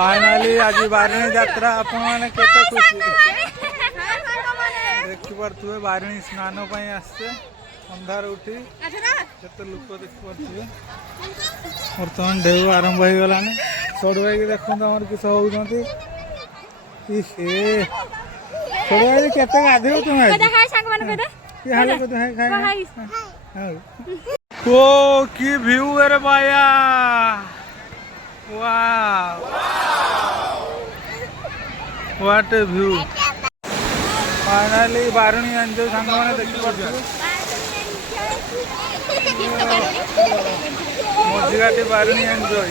Finally आज बारिणी यात्रा आपण मैंने केते खुशी देखी पारे बारिणी स्नान आसचे अंधार उठी केते लोक देखी पारे बर्तमान ढेउ आरंभ हो गलानी छोड़ भाई देखते आमर किस होती छोड़ भाई केते गाधे ओ की व्यू रे बाया वाह व्हाट ए व्यू फाइनली बारिणी एंजॉय सांग मैंने देखी पारे मझीघाटी बारिणी एंजॉय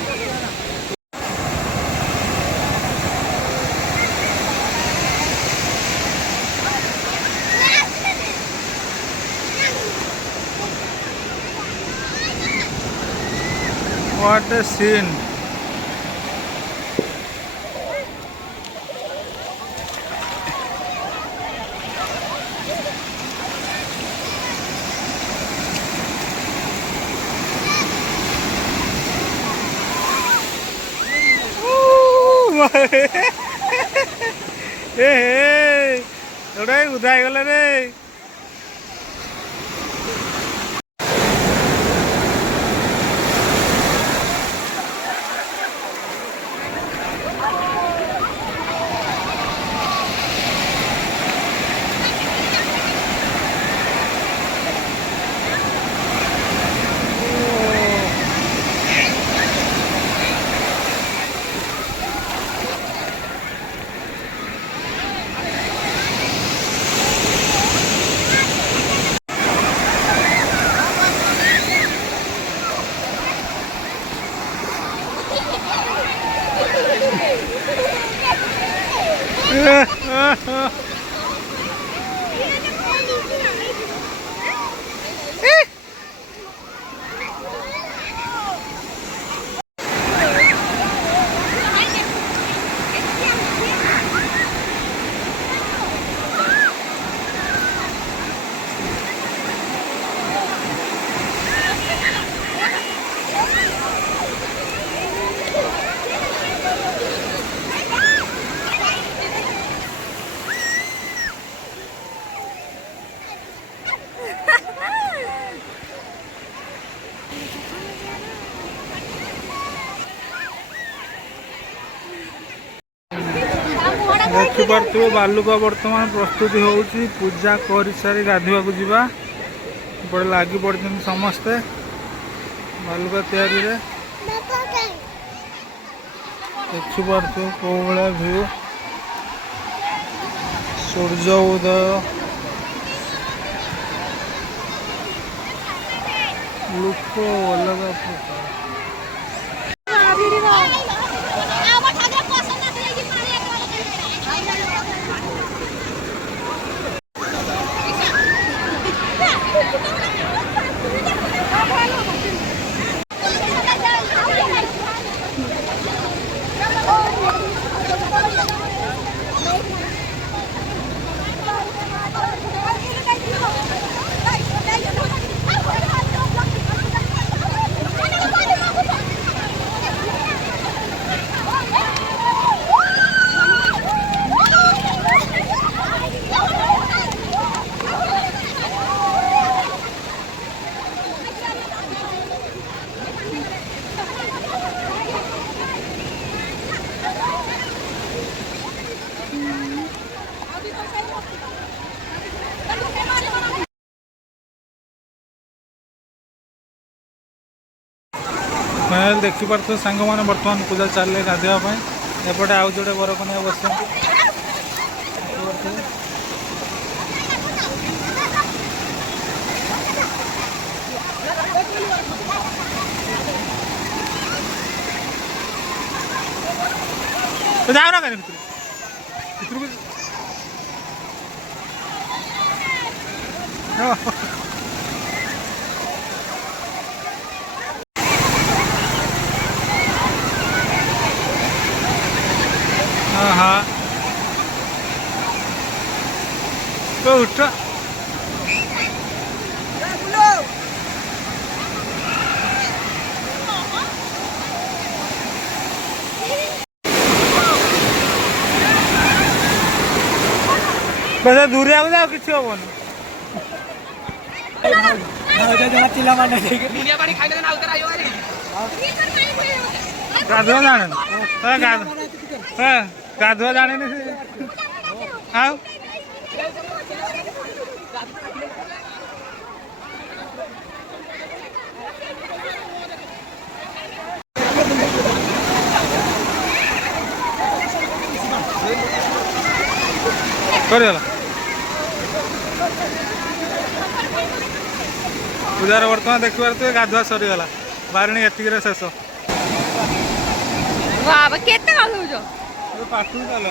व्हाट ए सीन थोड़ा उदाई गले रे देखिपे बालुका बर्तमान प्रस्तुति होउची पूजा कर सारी गाधुआ को जीवा बड़े लगी पड़ते समस्ते बालुका तैयारी रे देखिपे कौ भाया व्यू सूर्य उदय लोक अलग प्रकार मैं देखिपे सांग मैंने बर्तमान पूजा चलिए गाधोवाई एपटे आउ जोड़े बरकनिया बस जाओ ना भितर हाँ तो उठ बस दूरिया को जाओ किसी हेनी गाधुआ जाने गाधुआ जाने आओ सरीगला पूजार बर्तमान देखिबार तो गाधुआ सरीगला बारिणी एतिक शेष केते गाधौछ पाखु चल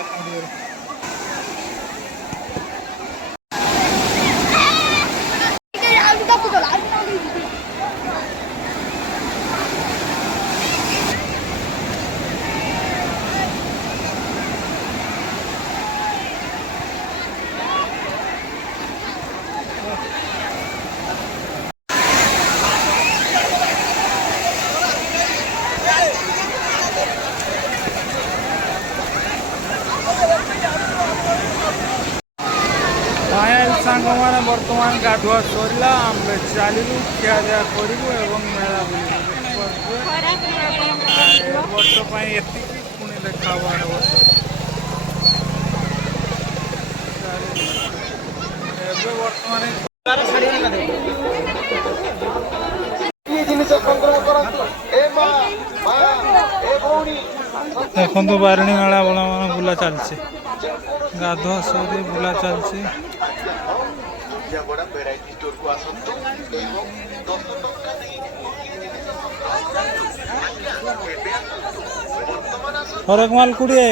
सांग मैंने बर्तमान गाधुआ सरला आम चलू खिया दिया करूँ और मेला वर्ष एति पुणी देखा वर्ष देखो बारिणी मेला बड़ा मान बुला चलছে गाधुआ सरी बुला चलছে फरक माल कुड़िए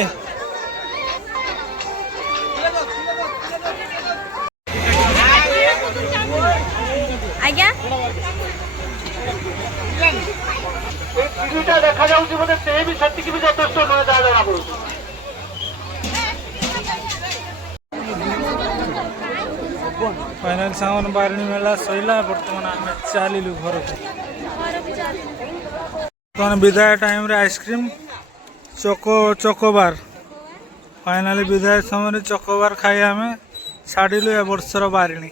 आज्ञा देखा जाऊँ बोले से भी सत्य भी जथेष नुआ जना पड़ू फाइनाल सामान बारिणी मेला सैला बर्तमान आम चलू घर को बर्तमान विदाय टाइम रे आइसक्रीम चकोबार फाइनाली विदाय समय चकोबार खाई आम छाड़िलु ए वर्षर बारिणी।